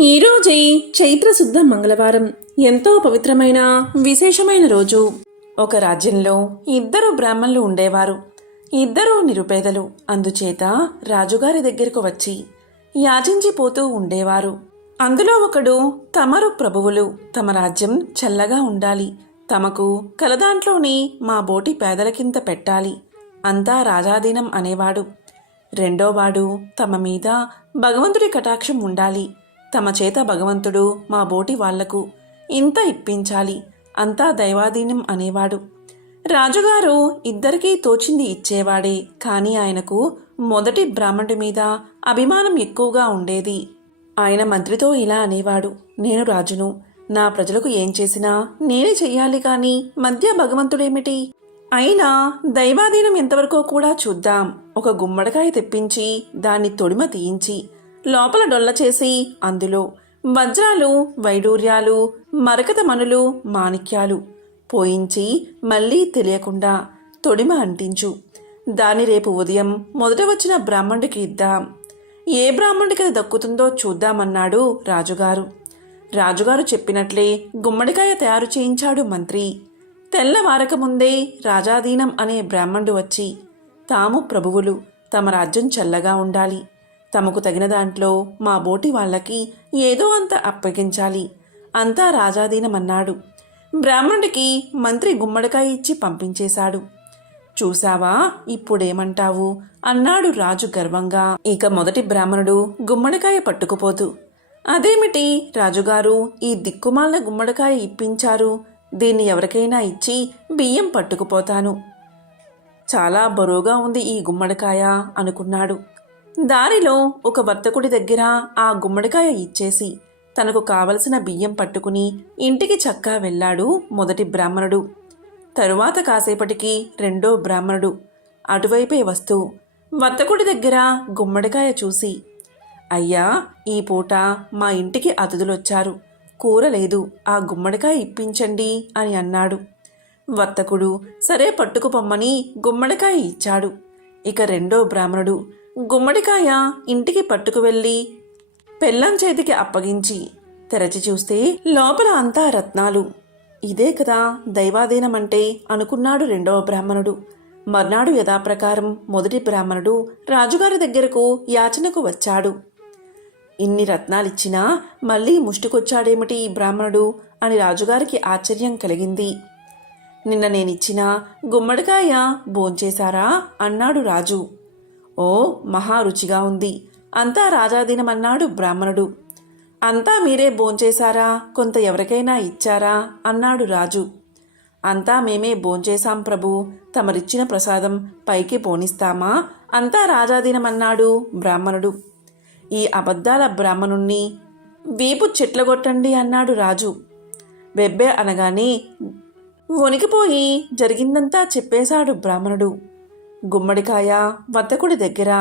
ఈరోజే చైత్రశుద్ధ మంగళవారం. ఎంతో పవిత్రమైన విశేషమైన రోజు. ఒక రాజ్యంలో ఇద్దరు బ్రాహ్మణులు ఉండేవారు. ఇద్దరూ నిరుపేదలు. అందుచేత రాజుగారి దగ్గరకు వచ్చి యాచించిపోతూ ఉండేవారు. అందులో ఒకడు, తమరు ప్రభువులు, తమ రాజ్యం చల్లగా ఉండాలి, తమకు కలదాంట్లోనే మా బోటి పేదలకింత పెట్టాలి, అంతా రాజాధీనం అనేవాడు. రెండోవాడు, తమ మీద భగవంతుడి కటాక్షం ఉండాలి, తమ చేత భగవంతుడు మా బోటి వాళ్లకు ఇంత ఇప్పించాలి, అంతా దైవాధీనం అనేవాడు. రాజుగారు ఇద్దరికీ తోచింది ఇచ్చేవాడే, కాని ఆయనకు మొదటి బ్రాహ్మణుడి మీద అభిమానం ఎక్కువగా ఉండేది. ఆయన మంత్రితో ఇలా అనేవాడు: నేను రాజును, నా ప్రజలకు ఏం చేసినా నేనే చెయ్యాలి, కాని మధ్య భగవంతుడేమిటి? అయినా దైవాధీనం ఎంతవరకో కూడా చూద్దాం. ఒక గుమ్మడికాయ తెప్పించి దాన్ని తొడిమ తీయించి లోపల డొల్ల చేసి అందులో వజ్రాలు, వైడూర్యాలు, మరకత మణులు, మాణిక్యాలు పోయించి మళ్ళీ తెలియకుండా తొడిమ అంటించు. దాన్ని రేపు ఉదయం మొదట వచ్చిన బ్రాహ్మణుడికి ఇద్దాం. ఏ బ్రాహ్మణుడికి అది దక్కుతుందో చూద్దామన్నాడు రాజుగారు. రాజుగారు చెప్పినట్లే గుమ్మడికాయ తయారు చేయించాడు మంత్రి. తెల్లవారకముందే రాజాధీనం అనే బ్రాహ్మణుడు వచ్చి, తాము ప్రభువులు, తమ రాజ్యం చల్లగా ఉండాలి, తమకు తగిన దాంట్లో మా బోటి వాళ్ళకి ఏదో అంత అప్పగించాలి, అంతా రాజాధీనమన్నాడు. బ్రాహ్మణుడికి మంత్రి గుమ్మడికాయ ఇచ్చి పంపించేశాడు. చూసావా, ఇప్పుడేమంటావు అన్నాడు రాజు గర్వంగా. ఇక మొదటి బ్రాహ్మణుడు గుమ్మడికాయ పట్టుకుపోతూ, అదేమిటి రాజుగారు, ఈ దిక్కుమాలిన గుమ్మడికాయ ఇప్పించారు, దీన్ని ఎవరికైనా ఇచ్చి బియ్యం పట్టుకుపోతాను, చాలా బరువుగా ఉంది ఈ గుమ్మడికాయ అనుకున్నాడు. దారిలో ఒక వర్తకుడి దగ్గర ఆ గుమ్మడికాయ ఇచ్చేసి తనకు కావలసిన బియ్యం పట్టుకుని ఇంటికి చక్కా వెళ్ళాడు మొదటి బ్రాహ్మణుడు. తరువాత కాసేపటికి రెండో బ్రాహ్మణుడు అటువైపే వస్తూ వర్తకుడి దగ్గర గుమ్మడికాయ చూసి, అయ్యా, ఈ పూట మా ఇంటికి అతిథులొచ్చారు, కూర లేదు, ఆ గుమ్మడికాయ ఇప్పించండి అని అన్నాడు. వర్తకుడు సరే పట్టుకుపొమ్మని గుమ్మడికాయ ఇచ్చాడు. ఇక రెండో బ్రాహ్మణుడు గుమ్మడికాయ ఇంటికి పట్టుకువెళ్ళి పెళ్ళం చేతికి అప్పగించి తెరచి చూస్తే లోపల అంతా రత్నాలు. ఇదే కదా దైవాధీనమంటే అనుకున్నాడు రెండవ బ్రాహ్మణుడు. మర్నాడు యథాప్రకారం మొదటి బ్రాహ్మణుడు రాజుగారి దగ్గరకు యాచనకు వచ్చాడు. ఇన్ని రత్నాలిచ్చినా మళ్ళీ ముష్టికొచ్చాడేమిటి ఈ బ్రాహ్మణుడు అని రాజుగారికి ఆశ్చర్యం కలిగింది. నిన్న నేనిచ్చిన గుమ్మడికాయ భోంచేశారా అన్నాడు రాజు. ఓ, మహారుచిగా ఉంది, అంతా రాజాధీనమన్నాడు బ్రాహ్మణుడు. అంతా మీరే భోంచేశారా, కొంత ఎవరికైనా ఇచ్చారా అన్నాడు రాజు. అంతా మేమే భోంచేశాం ప్రభు, తమరిచ్చిన ప్రసాదం పైకి పోనిస్తామా, అంతా రాజాధీనమన్నాడు బ్రాహ్మణుడు. ఈ అబద్ధాల బ్రాహ్మణుణ్ణి వీపు చెట్లగొట్టండి అన్నాడు రాజు. వెబ్బే అనగానే వణికిపోయి జరిగిందంతా చెప్పేశాడు బ్రాహ్మణుడు. గుమ్మడికాయ వర్తకుడి దగ్గర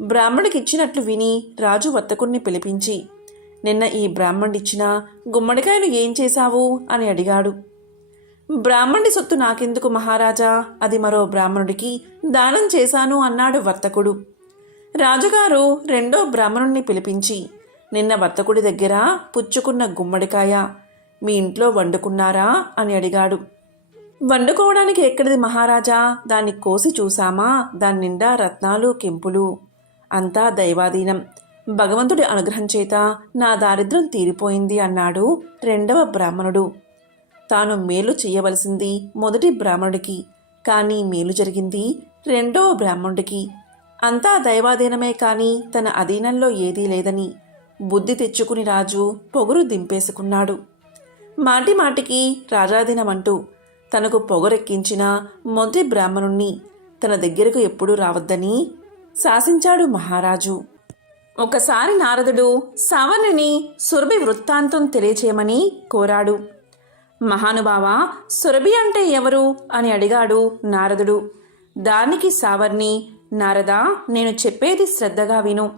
బ్రాహ్మణుడికిచ్చినట్లు విని రాజు వర్తకుడిని పిలిపించి, నిన్న ఈ బ్రాహ్మణుడిచ్చిన గుమ్మడికాయను ఏం చేశావు అని అడిగాడు. బ్రాహ్మణుడి సొత్తు నాకెందుకు మహారాజా, అది మరో బ్రాహ్మణుడికి దానం చేశాను అన్నాడు వర్తకుడు. రాజుగారు రెండో బ్రాహ్మణుణ్ణి పిలిపించి, నిన్న వర్తకుడి దగ్గర పుచ్చుకున్న గుమ్మడికాయ మీ ఇంట్లో వండుకున్నారా అని అడిగాడు. వండుకోవడానికి ఎక్కడిది మహారాజా, దాన్ని కోసి చూసామా, దాని నిండా రత్నాలు, కెంపులు, అంతా దైవాధీనం, భగవంతుడి అనుగ్రహం చేత నా దారిద్ర్యం తీరిపోయింది అన్నాడు రెండవ బ్రాహ్మణుడు. తాను మేలు చేయవలసింది మొదటి బ్రాహ్మణుడికి, కానీ మేలు జరిగింది రెండవ బ్రాహ్మణుడికి. అంతా దైవాధీనమే కాని తన అధీనంలో ఏదీ లేదని బుద్ధి తెచ్చుకుని రాజు పొగరు దింపేసుకున్నాడు. మాటి మాటికి రాజాధీనమంటూ తనకు పొగరెక్కించిన మొదటి బ్రాహ్మణుణ్ణి తన దగ్గరకు ఎప్పుడూ రావద్దని శాసించాడు మహారాజు. ఒకసారి నారదుడు సవర్ణిని సురభి వృత్తాంతం తెలియచేయమని కోరాడు. మహానుభావా, సురభి అంటే ఎవరు అని అడిగాడు నారదుడు. దానికి సావర్ణి, నారదా, నేను చెప్పేది శ్రద్ధగా విను.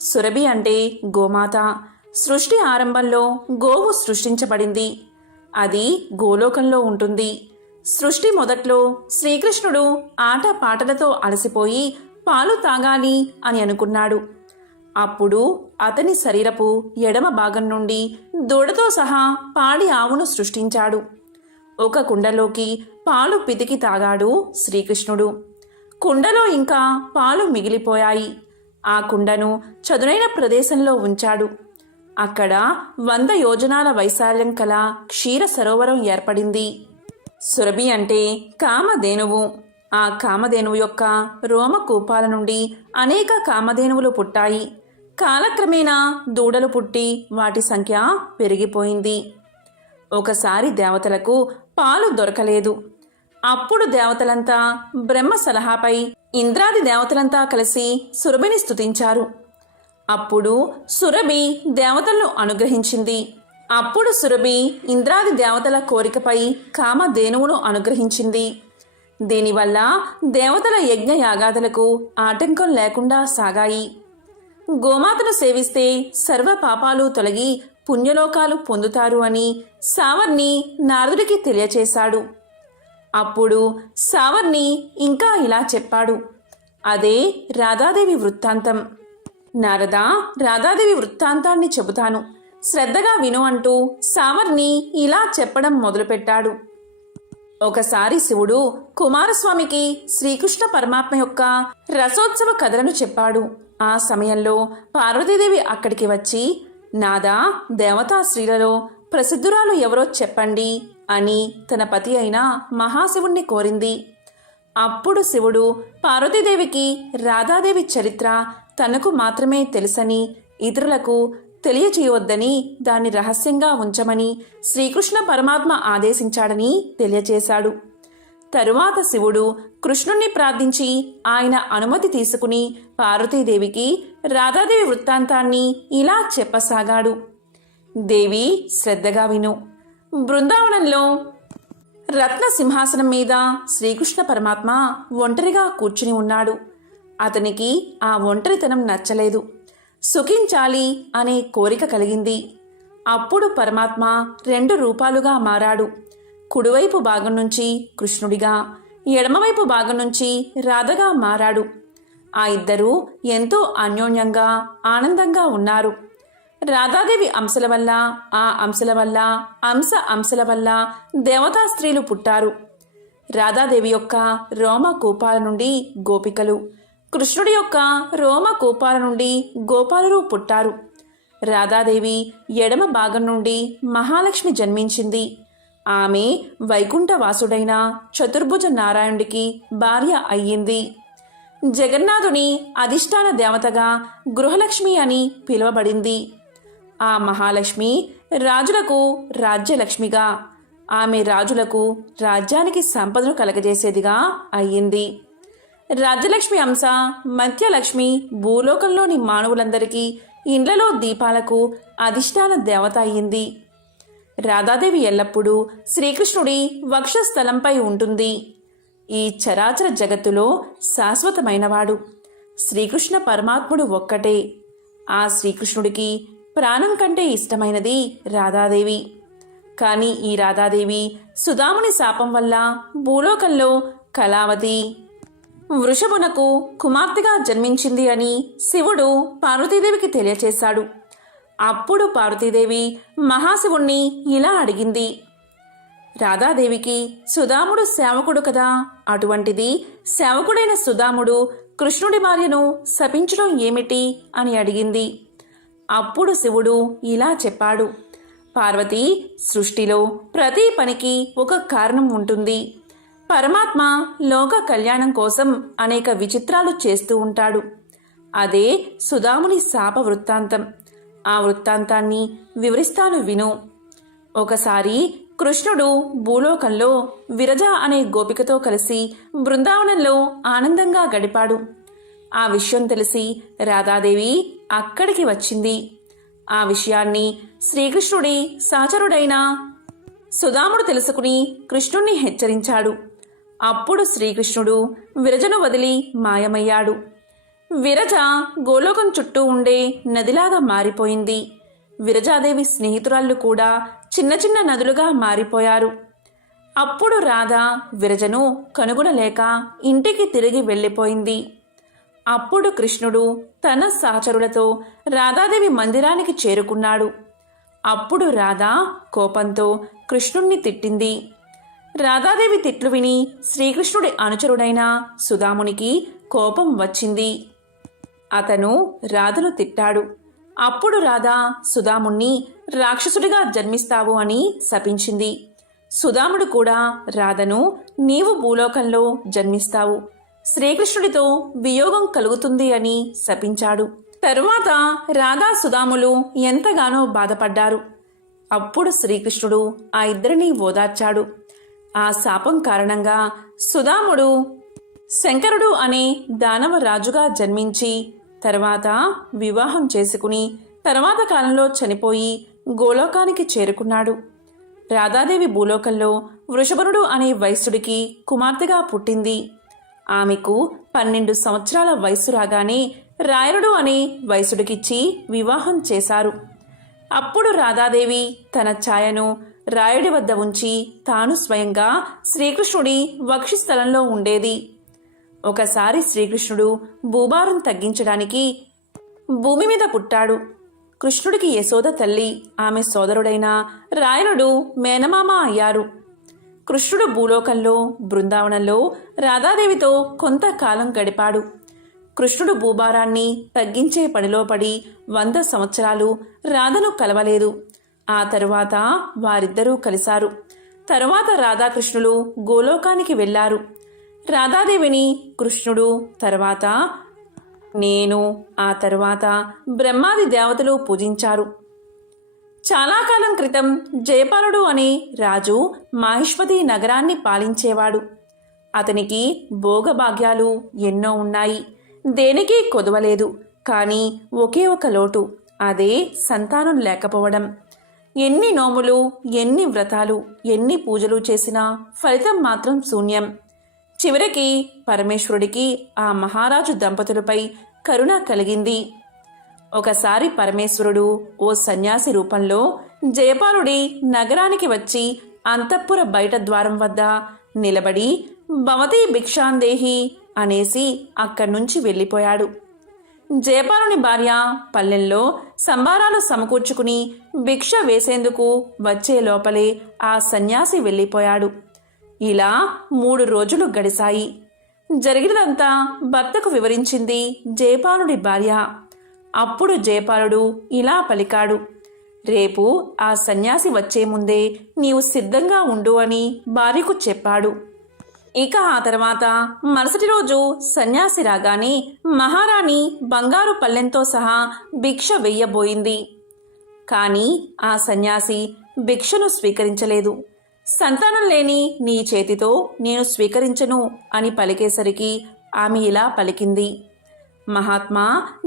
సురభి అంటే గోమాత. సృష్టి ఆరంభంలో గోవు సృష్టించబడింది. అది గోలోకంలో ఉంటుంది. సృష్టి మొదట్లో శ్రీకృష్ణుడు ఆట పాటలతో అలసిపోయి పాలు తాగాలి అని అనుకున్నాడు. అప్పుడు అతని శరీరపు ఎడమ భాగం నుండి దూడతో సహా పాడి ఆవును సృష్టించాడు. ఒక కుండలోకి పాలు పితికి తాగాడు శ్రీకృష్ణుడు. కుండలో ఇంకా పాలు మిగిలిపోయాయి. ఆ కుండను చదునైన ప్రదేశంలో ఉంచాడు. అక్కడ 100 యోజనాల వైశాల్యం కల క్షీర సరోవరం ఏర్పడింది. సురభి అంటే కామధేనువు. ఆ కామధేనువు యొక్క రోమకూపాల నుండి అనేక కామధేనువులు పుట్టాయి. కాలక్రమేణా దూడలు పుట్టి వాటి సంఖ్య పెరిగిపోయింది. ఒకసారి దేవతలకు పాలు దొరకలేదు. అప్పుడు దేవతలంతా బ్రహ్మ సలహాపై ఇంద్రాది దేవతలంతా కలిసి సురభిని స్తుతించారు. అప్పుడు సురభి దేవతలను అనుగ్రహించింది. అప్పుడు సురభి ఇంద్రాది దేవతల కోరికపై కామధేనువును అనుగ్రహించింది. దీనివల్ల దేవతల యజ్ఞ యాగాదులకు ఆటంకం లేకుండా సాగాయి. గోమాతను సేవిస్తే సర్వ పాపాలు తొలగి పుణ్యలోకాలు పొందుతారు అని సావర్ణి నారదుడికి తెలియచేశాడు. అప్పుడు సావర్ణి ఇంకా ఇలా చెప్పాడు. అదే రాధాదేవి వృత్తాంతం. నారద, రాధాదేవి వృత్తాంతాన్ని చెబుతాను, శ్రద్ధగా విను అంటూ సావర్ణి ఇలా చెప్పడం మొదలుపెట్టాడు. ఒకసారి శివుడు కుమారస్వామికి శ్రీకృష్ణ పరమాత్మ యొక్క రసోత్సవ కథలను చెప్పాడు. ఆ సమయంలో పార్వతీదేవి అక్కడికి వచ్చి, నాదా, దేవతా స్త్రీలలో ప్రసిద్ధురాలు ఎవరో చెప్పండి అని తన పతి అయిన మహాశివుణ్ణి కోరింది. అప్పుడు శివుడు పార్వతీదేవికి రాధాదేవి చరిత్ర తనకు మాత్రమే తెలుసని, ఇతరులకు తెలియచేయవద్దని, దాన్ని రహస్యంగా ఉంచమని శ్రీకృష్ణ పరమాత్మ ఆదేశించాడని తెలియచేశాడు. తరువాత శివుడు కృష్ణుణ్ణి ప్రార్థించి ఆయన అనుమతి తీసుకుని పార్వతీదేవికి రాధాదేవి వృత్తాంతాన్ని ఇలా చెప్పసాగాడు. దేవి, శ్రద్ధగా విను. బృందావనంలో రత్న సింహాసనం మీద శ్రీకృష్ణ పరమాత్మ ఒంటరిగా కూర్చుని ఉన్నాడు. అతనికి ఆ ఒంటరితనం నచ్చలేదు. సుఖించాలి అనే కోరిక కలిగింది. అప్పుడు పరమాత్మ 2 రూపాలుగా మారాడు. కుడివైపు భాగం నుంచి కృష్ణుడిగా, ఎడమవైపు భాగం నుంచి రాధగా మారాడు. ఆ ఇద్దరూ ఎంతో అన్యోన్యంగా ఆనందంగా ఉన్నారు. రాధాదేవి అంశల వల్ల, ఆ అంశల వల్ల, అంశల వల్ల దేవతా స్త్రీలు పుట్టారు. రాధాదేవి యొక్క రోమకూపాల నుండి గోపికలు, కృష్ణుడి యొక్క రోమకూపాల నుండి గోపాలురు పుట్టారు. రాధాదేవి ఎడమ భాగం నుండి మహాలక్ష్మి జన్మించింది. ఆమె వైకుంఠవాసుడైన చతుర్భుజ నారాయణుడికి భార్య అయ్యింది. జగన్నాథుని అధిష్టాన దేవతగా గృహలక్ష్మి అని పిలువబడింది. ఆ మహాలక్ష్మి రాజులకు రాజ్యలక్ష్మిగా, ఆమె రాజులకు రాజ్యానికి సంపదను కలగజేసేదిగా అయ్యింది. రాజ్యలక్ష్మి అంశ మధ్యలక్ష్మి భూలోకంలోని మానవులందరికీ ఇండ్లలో దీపాలకు అధిష్టాన దేవత అయ్యింది. రాధాదేవి ఎల్లప్పుడూ శ్రీకృష్ణుడి వక్షస్థలంపై ఉంటుంది. ఈ చరాచర జగత్తులో శాశ్వతమైనవాడు శ్రీకృష్ణ పరమాత్ముడు ఒక్కటే. ఆ శ్రీకృష్ణుడికి ప్రాణం కంటే ఇష్టమైనది రాధాదేవి. కానీ ఈ రాధాదేవి సుధాముని శాపం వల్ల భూలోకంలో కళావతి వృషభునకు కుమార్తెగా జన్మించింది అని శివుడు పార్వతీదేవికి తెలియచేశాడు. అప్పుడు పార్వతీదేవి మహాశివుణ్ణి ఇలా అడిగింది. రాధాదేవికి సుధాముడు సేవకుడు కదా, అటువంటిది సేవకుడైన సుధాముడు కృష్ణుడి భార్యను శపించడం ఏమిటి అని అడిగింది. అప్పుడు శివుడు ఇలా చెప్పాడు. పార్వతి, సృష్టిలో ప్రతి పనికి ఒక కారణం ఉంటుంది. పరమాత్మ లోక కళ్యాణం కోసం అనేక విచిత్రాలు చేస్తూ ఉంటాడు. అదే సుధాముని శాప వృత్తాంతం. ఆ వృత్తాంతాన్ని వివరిస్తాను విను. ఒకసారి కృష్ణుడు భూలోకంలో విరజ అనే గోపికతో కలిసి బృందావనంలో ఆనందంగా గడిపాడు. ఆ విషయం తెలిసి రాధాదేవి అక్కడికి వచ్చింది. ఆ విషయాన్ని శ్రీకృష్ణుడి సహచరుడైన సుధాముడు తెలుసుకుని కృష్ణుణ్ణి హెచ్చరించాడు. అప్పుడు శ్రీకృష్ణుడు విరజను వదిలి మాయమయ్యాడు. విరజ గోలోకం చుట్టూ ఉండే నదిలాగా మారిపోయింది. విరజాదేవి స్నేహితురాళ్ళు కూడా చిన్న చిన్న నదులుగా మారిపోయారు. అప్పుడు రాధ విరజను కనుగొనలేక ఇంటికి తిరిగి వెళ్ళిపోయింది. అప్పుడు కృష్ణుడు తన సహచరులతో రాధాదేవి మందిరానికి చేరుకున్నాడు. అప్పుడు రాధ కోపంతో కృష్ణుణ్ణి తిట్టింది. రాధాదేవి తిట్లు విని శ్రీకృష్ణుడి అనుచరుడైన సుదామునికి కోపం వచ్చింది. అతను రాధను తిట్టాడు. అప్పుడు రాధ సుదాముణ్ణి రాక్షసుడిగా జన్మిస్తావు అని శపించింది. సుదాముడు కూడా రాధను నీవు భూలోకంలో జన్మిస్తావు, శ్రీకృష్ణుడితో వియోగం కలుగుతుంది అని శపించాడు. తరువాత రాధా సుదాములు ఎంతగానో బాధపడ్డారు. అప్పుడు శ్రీకృష్ణుడు ఆ ఇద్దరిని ఓదార్చాడు. ఆ శాపం కారణంగా సుదాముడు శంకరుడు అనే దానవ రాజుగా జన్మించి తర్వాత వివాహం చేసుకుని తర్వాత కాలంలో చనిపోయి గోలోకానికి చేరుకున్నాడు. రాధాదేవి భూలోకంలో వృషభనుడు అనే వైశ్యుడికి కుమార్తెగా పుట్టింది. ఆమెకు 12 సంవత్సరాల వయస్సు రాగానే రాయరుడు అనే వైశ్యుడికిచ్చి వివాహం చేశారు. అప్పుడు రాధాదేవి తన ఛాయను రాయుడి వద్ద ఉంచి తాను స్వయంగా శ్రీకృష్ణుడి వక్షస్థలంలో ఉండేది. ఒకసారి శ్రీకృష్ణుడు భూభారం తగ్గించడానికి భూమి మీద పుట్టాడు. కృష్ణుడికి యశోద తల్లి, ఆమె సోదరుడైన రాయనుడు మేనమామ అయ్యారు. కృష్ణుడు భూలోకంలో బృందావనంలో రాధాదేవితో కొంతకాలం గడిపాడు. కృష్ణుడు భూభారాన్ని తగ్గించే పనిలో పడి 100 సంవత్సరాలు రాధను కలవలేదు. ఆ తరువాత వారిద్దరూ కలిశారు. తరువాత రాధాకృష్ణులు గోలోకానికి వెళ్లారు. రాధాదేవిని కృష్ణుడు తర్వాత ఆ తరువాత బ్రహ్మాది దేవతలు పూజించారు. చాలా కాలం క్రితం జయపాలుడు అనే రాజు మాహిష్మతి నగరాన్ని పాలించేవాడు. అతనికి భోగభాగ్యాలు ఎన్నో ఉన్నాయి, దేనికి కొదవలేదు. కానీ ఒకే ఒక లోటు, అదే సంతానం లేకపోవడం. ఎన్ని నోములు, ఎన్ని వ్రతాలు, ఎన్ని పూజలు చేసినా ఫలితం మాత్రం శూన్యం. చివరికి పరమేశ్వరుడికి ఆ మహారాజు దంపతులపై కరుణ కలిగింది. ఒకసారి పరమేశ్వరుడు ఓ సన్యాసి రూపంలో జయపాలుడి నగరానికి వచ్చి అంతఃపుర బయట ద్వారం వద్ద నిలబడి భవతి భిక్షాందేహి అనేసి అక్కడి నుంచి వెళ్ళిపోయాడు. జయపాలుని భార్య పల్లెల్లో సంబారాలు సమకూర్చుకుని భిక్ష వేసేందుకు వచ్చే లోపలే ఆ సన్యాసి వెళ్ళిపోయాడు. ఇలా 3 రోజులు గడిచాయి. జరిగినదంతా భర్తకు వివరించింది జయపాలుడి భార్య. అప్పుడు జయపాలుడు ఇలా పలికాడు, రేపు ఆ సన్యాసి వచ్చే ముందే నీవు సిద్ధంగా ఉండు అని భార్యకు చెప్పాడు. ఇక ఆ తర్వాత మరుసటి రోజు సన్యాసి రాగానే మహారాణి బంగారు పల్లెంతో సహా భిక్ష వెయ్యబోయింది. కానీ ఆ సన్యాసి భిక్షను స్వీకరించలేదు. సంతానం లేని నీ చేతితో నేను స్వీకరించను అని పలికేసరికి ఆమె ఇలా పలికింది, మహాత్మా,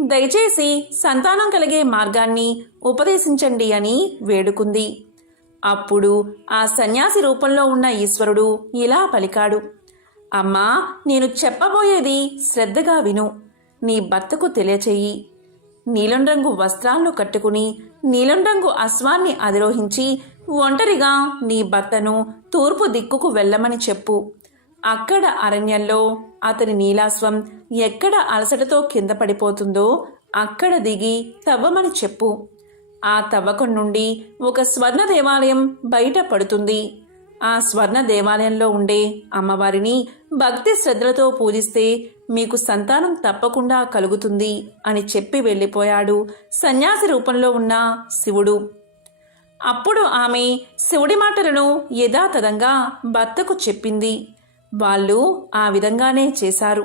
దయచేసి సంతానం కలిగే మార్గాన్ని ఉపదేశించండి అని వేడుకుంది. అప్పుడు ఆ సన్యాసి రూపంలో ఉన్న ఈశ్వరుడు ఇలా పలికాడు, అమ్మా, నేను చెప్పబోయేది శ్రద్ధగా విను. నీ భర్తకు తెలియచేయి. నీలం రంగు వస్త్రాలను కట్టుకుని నీలం రంగు అశ్వాన్ని అధిరోహించి ఒంటరిగా నీ భర్తను తూర్పు దిక్కుకు వెళ్ళమని చెప్పు. అక్కడ అరణ్యంలో అతని నీలాశ్వం ఎక్కడ అలసటతో కింద పడిపోతుందో అక్కడ దిగి తవ్వమని చెప్పు. ఆ తవ్వకం నుండి ఒక స్వర్ణ దేవాలయం బయట పడుతుంది. ఆ స్వర్ణ దేవాలయంలో ఉండే అమ్మవారిని భక్తి శ్రద్ధలతో పూజిస్తే మీకు సంతానం తప్పకుండా కలుగుతుంది అని చెప్పి వెళ్ళిపోయాడు సన్యాసి రూపంలో ఉన్న శివుడు. అప్పుడు ఆమె శివుడి మాటలను యథాతథంగా భర్తకు చెప్పింది. వాళ్ళు ఆ విధంగానే చేశారు.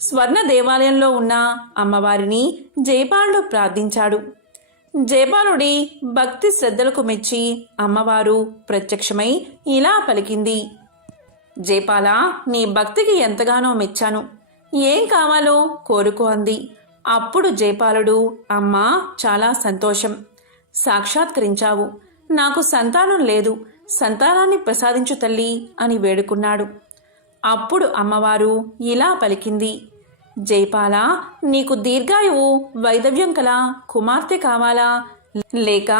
స్వర్ణ దేవాలయంలో ఉన్న అమ్మవారిని జయపాలుడు ప్రార్థించాడు. జయపాలుడి భక్తి శ్రద్ధలకు మెచ్చి అమ్మవారు ప్రత్యక్షమై ఇలా పలికింది, జయపాల, నీ భక్తికి ఎంతగానో మెచ్చాను. ఏం కావాలో కోరుకో అంది. అప్పుడు జయపాలుడు, అమ్మా, చాలా సంతోషం, సాక్షాత్కరించావు. నాకు సంతానం లేదు, సంతానాన్ని ప్రసాదించు తల్లి అని వేడుకున్నాడు. అప్పుడు అమ్మవారు ఇలా పలికింది, జయపాల, నీకు దీర్ఘాయువు వైదవ్యం కల కుమార్తె కావాలా, లేక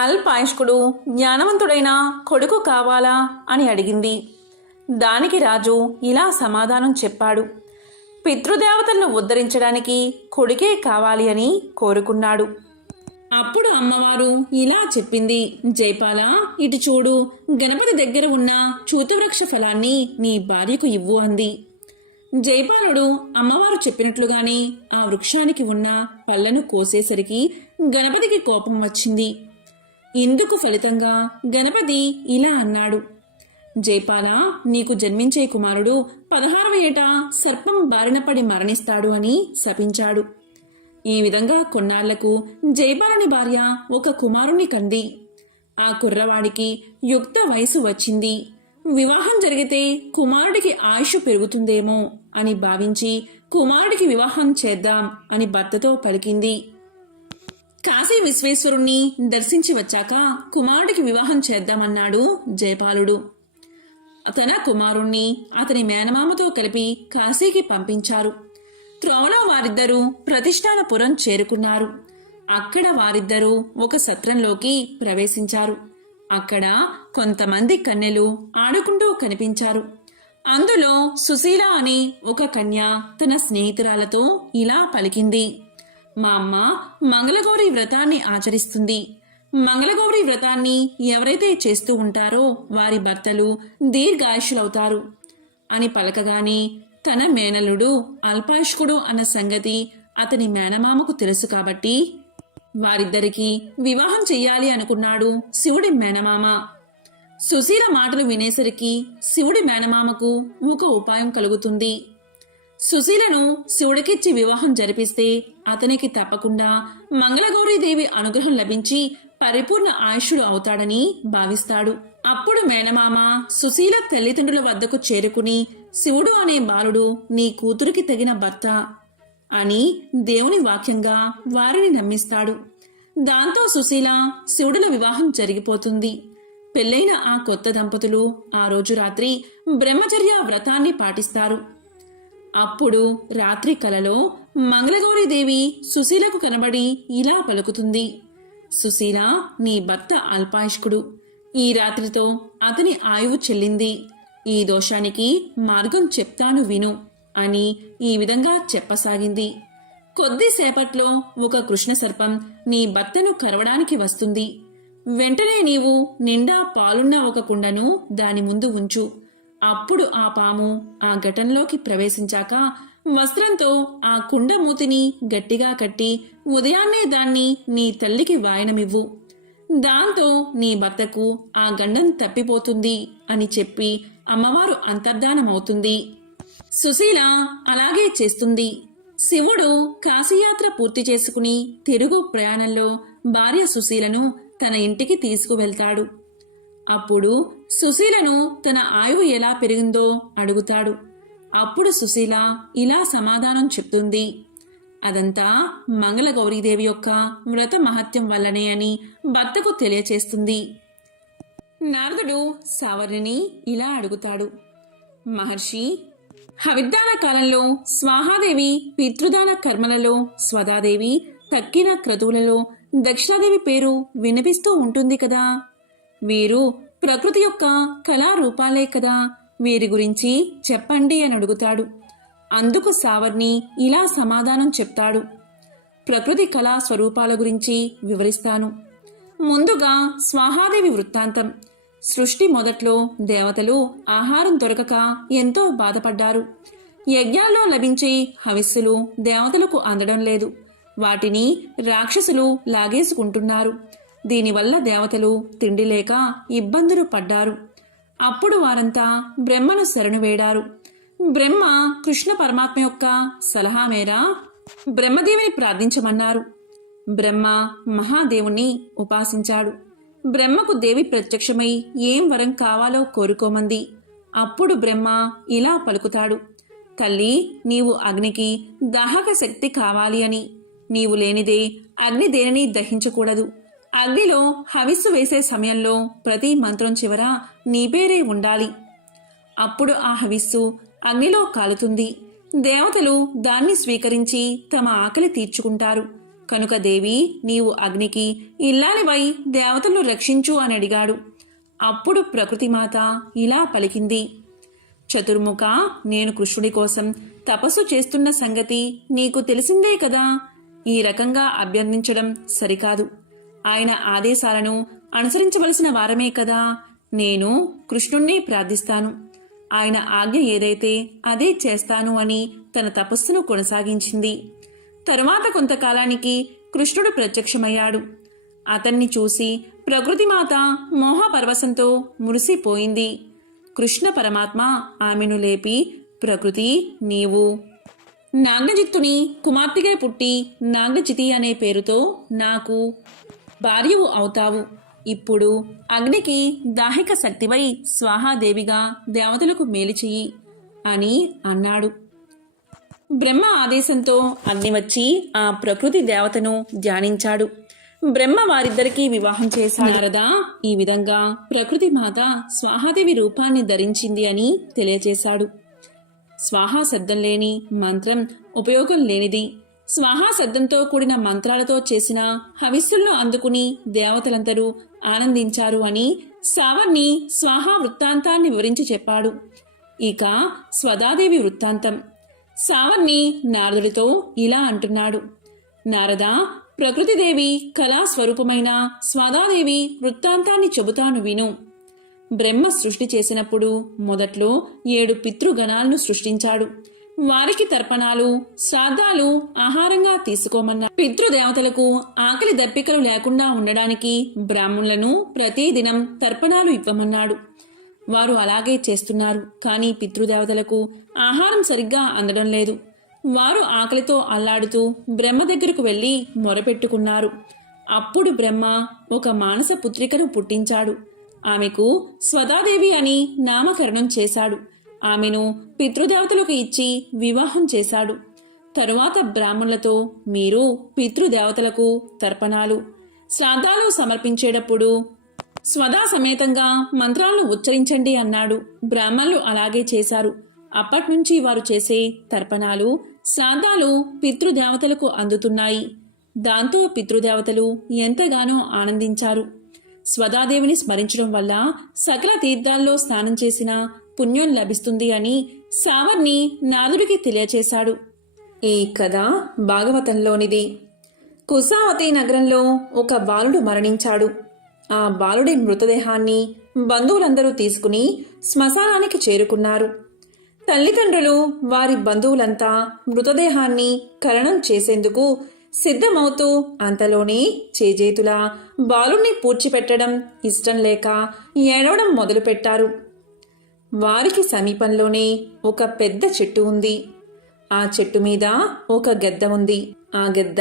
అల్పాయుష్కుడు జ్ఞానవంతుడైన కొడుకు కావాలా అని అడిగింది. దానికి రాజు ఇలా సమాధానం చెప్పాడు, పితృదేవతలను ఉద్ధరించడానికి కొడుకే కావాలి అని కోరుకున్నాడు. అప్పుడు అమ్మవారు ఇలా చెప్పింది, జైపాల, ఇటు చూడు, గణపతి దగ్గర ఉన్న చూతవృక్ష ఫలాన్ని నీ భార్యకు ఇవ్వు అంది. జైపాలుడు అమ్మవారు చెప్పినట్లుగానే ఆ వృక్షానికి ఉన్న పళ్ళను కోసేసరికి గణపతికి కోపం వచ్చింది. ఇందుకు ఫలితంగా గణపతి ఇలా అన్నాడు, జైపాల, నీకు జన్మించే కుమారుడు 16వ ఏట సర్పం బారిన పడి మరణిస్తాడు అని శపించాడు. ఈ విధంగా కొన్నాళ్లకు జైపాలుని భార్య ఒక కుమారుణ్ణి కంది. ఆ కుర్రవాడికి యుక్త వయసు వచ్చింది. వివాహం జరిగితే కుమారుడికి ఆయుష్ పెరుగుతుందేమో అని భావించి కుమారుడికి వివాహం చేద్దాం అని భర్తతో పలికింది. కాశీ విశ్వేశ్వరుణ్ణి దర్శించి వచ్చాక కుమారుడికి వివాహం చేద్దామన్నాడు జైపాలుడు. తన కుమారుణ్ణి అతని మేనమామతో కలిపి కాశీకి పంపించారు. త్రోవలో వారిద్దరూ ప్రతిష్టానపురం చేరుకున్నారు. అక్కడ వారిద్దరూ ఒక సత్రంలోకి ప్రవేశించారు. అక్కడ కొంతమంది కన్యలు ఆడుకుంటూ కనిపించారు. అందులో సుశీల అనే ఒక కన్య తన స్నేహితురాలతో ఇలా పలికింది, మా అమ్మ మంగళగౌరి వ్రతాన్ని ఆచరిస్తుంది. మంగళగౌరి వ్రతాన్ని ఎవరైతే చేస్తూ ఉంటారో వారి భర్తలు దీర్ఘాయుషులవుతారు అని పలకగానే తన మేనలుడు అల్పాయుష్కుడు అన్న సంగతి అతని మేనమామకు తెలుసు కాబట్టి వారిద్దరికీ వివాహం చెయ్యాలి అనుకున్నాడు శివుడి మేనమామ. సుశీల మాటలు వినేసరికి శివుడి మేనమామకు ఒక ఉపాయం కలుగుతుంది. సుశీలను శివుడికిచ్చి వివాహం జరిపిస్తే అతనికి తప్పకుండా మంగళగౌరీదేవి అనుగ్రహం లభించి పరిపూర్ణ ఆయుష్యుడు అవుతాడని భావిస్తాడు. అప్పుడు మేనమామ సుశీల తల్లిదండ్రుల వద్దకు చేరుకుని, శివుడు అనే బాలుడు నీ కూతురికి తగిన భర్త అని దేవుని వాక్యంగా వారిని నమ్మిస్తాడు. దాంతో సుశీల శివుడుల వివాహం జరిగిపోతుంది. పెళ్లైన ఆ కొత్త దంపతులు ఆ రోజు రాత్రి బ్రహ్మచర్య వ్రతాన్ని పాటిస్తారు. అప్పుడు రాత్రి కలలో మంగళగౌరీదేవి సుశీలకు కనబడి ఇలా పలుకుతుంది, సుశీల, నీ భర్త అల్పాయుష్కుడు. ఈ రాత్రితో అతని ఆయువు చెల్లింది. ఈ దోషానికి మార్గం చెప్తాను విను అని ఈ విధంగా చెప్పసాగింది. కొద్దిసేపట్లో ఒక కృష్ణ సర్పం నీ భర్తను కరవడానికి వస్తుంది. వెంటనే నీవు నిండా పాలున్న ఒక కుండను దాని ముందు ఉంచు. అప్పుడు ఆ పాము ఆ ఘటంలోకి ప్రవేశించాక వస్త్రంతో ఆ కుండ మూతిని గట్టిగా కట్టి ఉదయాన్నే దాన్ని నీ తల్లికి వాయనమివ్వు. దాంతో నీ భర్తకు ఆ గండం తప్పిపోతుంది అని చెప్పి అమ్మవారు అంతర్ధానమవుతుంది. సుశీల అలాగే చేస్తుంది. శివుడు కాశీయాత్ర పూర్తి చేసుకుని తిరుగు ప్రయాణంలో భార్య సుశీలను తన ఇంటికి తీసుకువెళ్తాడు. అప్పుడు సుశీలను తన ఆయువు ఎలా పెరిగిందో అడుగుతాడు. అప్పుడు సుశీల ఇలా సమాధానం చెప్తుంది, అదంతా మంగళగౌరీదేవి యొక్క వ్రత మహత్యం వల్లనే అని భర్తకు తెలియచేస్తుంది. నారదుడు సావర్ణిని ఇలా అడుగుతాడు, మహర్షి, హవిర్దాన కాలంలో స్వాహాదేవి పితృదాన కర్మలలో స్వదాదేవి తక్కిన క్రతువులలో దక్షిణాదేవి పేరు వినిపిస్తూ ఉంటుంది కదా. వీరు ప్రకృతి యొక్క కళారూపాలే కదా, వీరి గురించి చెప్పండి అని అడుగుతాడు. అందుకు సావర్ణి ఇలా సమాధానం చెప్తాడు, ప్రకృతి కళా స్వరూపాల గురించి వివరిస్తాను. ముందుగా స్వాహాదేవి వృత్తాంతం. సృష్టి మొదట్లో దేవతలు ఆహారం దొరకక ఎంతో బాధపడ్డారు. యజ్ఞాల్లో లభించే హవిస్సులు దేవతలకు అందడం లేదు. వాటిని రాక్షసులు లాగేసుకుంటున్నారు. దీనివల్ల దేవతలు తిండి లేక ఇబ్బందులు పడ్డారు. అప్పుడు వారంతా బ్రహ్మను శరణు వేడారు. బ్రహ్మ కృష్ణ పరమాత్మ యొక్క సలహా మేర బ్రహ్మదేవిని ప్రార్థించమన్నారు. బ్రహ్మ మహాదేవుణ్ణి ఉపాసించాడు. బ్రహ్మకు దేవి ప్రత్యక్షమై ఏం వరం కావాలో కోరుకోమంది. అప్పుడు బ్రహ్మ ఇలా పలుకుతాడు, తల్లి, నీవు అగ్నికి దాహక శక్తి కావాలి అని. నీవు లేనిదే అగ్ని దేనిని దహించకూడదు. అగ్నిలో హవిస్సు వేసే సమయంలో ప్రతి మంత్రం చివర నీ పేరే ఉండాలి. అప్పుడు ఆ హవిస్సు అగ్నిలో కాలుతుంది. దేవతలు దాన్ని స్వీకరించి తమ ఆకలి తీర్చుకుంటారు. కనుక దేవి, నీవు అగ్నికి ఇల్లాలివై దేవతలను రక్షించు అని అడిగాడు. అప్పుడు ప్రకృతిమాత ఇలా పలికింది, చతుర్ముఖ, నేను కృష్ణుడి కోసం తపస్సు చేస్తున్న సంగతి నీకు తెలిసిందే కదా. ఈ రకంగా అభ్యర్థించడం సరికాదు. ఆయన ఆదేశాలను అనుసరించవలసిన వారమే కదా. నేను కృష్ణుణ్ణి ప్రార్థిస్తాను. ఆయన ఆజ్ఞ ఏదైతే అదే చేస్తాను అని తన తపస్సును కొనసాగించింది. తరువాత కొంతకాలానికి కృష్ణుడు ప్రత్యక్షమయ్యాడు. అతన్ని చూసి ప్రకృతిమాత మోహపరవశంతో మురిసిపోయింది. కృష్ణ పరమాత్మ ఆమెను లేపి, ప్రకృతి, నీవు నాగజిత్తుని కుమార్తెగా పుట్టి నాగజితి అనే పేరుతో నాకు భార్యవు అవుతావు. ఇప్పుడు అగ్నికి దాహిక శక్తివై స్వాహాదేవిగా దేవతలకు మేలు చెయ్యి అని అన్నాడు. బ్రహ్మ ఆదేశంతో అగ్ని వచ్చి ఆ ప్రకృతి దేవతను ధ్యానించాడు. బ్రహ్మ వారిద్దరికీ వివాహం చేశాడు. నారద ఈ విధంగా ప్రకృతి మాత స్వాహాదేవి రూపాన్ని ధరించింది అని తెలియజేశాడు. స్వాహా శబ్దం లేని మంత్రం ఉపయోగం లేనిది. స్వాహా శబ్దంతో కూడిన మంత్రాలతో చేసిన హవిస్సులను అందుకుని దేవతలందరూ ఆనందించారు అని సావర్ణి స్వాహా వృత్తాంతాన్ని వివరించి చెప్పాడు. ఇక స్వదాదేవి వృత్తాంతం. సావర్ణి నారదుడితో ఇలా అంటున్నాడు. నారద, ప్రకృతిదేవి కళాస్వరూపమైన స్వదాదేవి వృత్తాంతాన్ని చెబుతాను విను. బ్రహ్మ సృష్టి చేసినప్పుడు మొదట్లో 7 పితృగణాలను సృష్టించాడు. వారికి తర్పణాలు, శ్రాద్ధాలు ఆహారంగా తీసుకోమన్నారు. పితృదేవతలకు ఆకలి దప్పికలు లేకుండా ఉండడానికి బ్రాహ్మణులను ప్రతిదినం తర్పణాలు ఇవ్వమన్నాడు. వారు అలాగే చేస్తున్నారు. కానీ పితృదేవతలకు ఆహారం సరిగ్గా అందడం లేదు. వారు ఆకలితో అల్లాడుతూ బ్రహ్మ దగ్గరకు వెళ్లి మొరపెట్టుకున్నారు. అప్పుడు బ్రహ్మ ఒక మానస పుత్రికను పుట్టించాడు. ఆమెకు స్వదాదేవి అని నామకరణం చేశాడు. ఆమెను పితృదేవతలకు ఇచ్చి వివాహం చేశాడు. తరువాత బ్రాహ్మణులతో మీరు పితృదేవతలకు తర్పణాలు, శ్రాద్ధాలు సమర్పించేటప్పుడు స్వదా సమేతంగా మంత్రాలను ఉచ్చరించండి అన్నాడు. బ్రాహ్మణులు అలాగే చేశారు. అప్పట్నుంచి వారు చేసే తర్పణాలు, శ్రాద్ధాలు పితృదేవతలకు అందుతున్నాయి. దాంతో పితృదేవతలు ఎంతగానో ఆనందించారు. స్వదాదేవిని స్మరించడం వల్ల సకల తీర్థాల్లో స్నానం చేసిన పుణ్యం లభిస్తుంది అని సావర్ణి నారదుడికి తెలియచేశాడు. ఈ కథ భాగవతంలోనిది. కుశావతి నగరంలో ఒక బాలుడు మరణించాడు. ఆ బాలుడి మృతదేహాన్ని బంధువులందరూ తీసుకుని శ్మశానానికి చేరుకున్నారు. తల్లిదండ్రులు వారి బంధువులంతా మృతదేహాన్ని ఖననం చేసేందుకు సిద్ధమవుతూ అంతలోనే చేజేతులా బాలుణ్ణి పూడ్చిపెట్టడం ఇష్టం లేక ఏడవడం మొదలుపెట్టారు. వారికి సమీపంలోనే ఒక పెద్ద చెట్టు ఉంది. ఆ చెట్టు మీద ఒక గెద్ద ఉంది. ఆ గెద్ద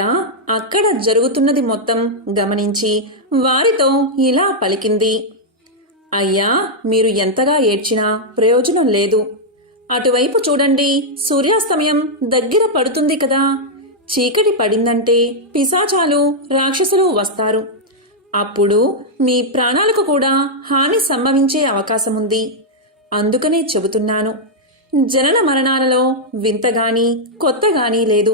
అక్కడ జరుగుతున్నది మొత్తం గమనించి వారితో ఇలా పలికింది. అయ్యా, మీరు ఎంతగా ఏడ్చినా ప్రయోజనం లేదు. అటువైపు చూడండి, సూర్యాస్తమయం దగ్గర పడుతుంది కదా. చీకటి పడిందంటే పిశాచాలు, రాక్షసులు వస్తారు. అప్పుడు మీ ప్రాణాలకు కూడా హాని సంభవించే అవకాశముంది. అందుకనే చెబుతున్నాను. జనన మరణాలలో వింతగాని కొత్తగాని లేదు.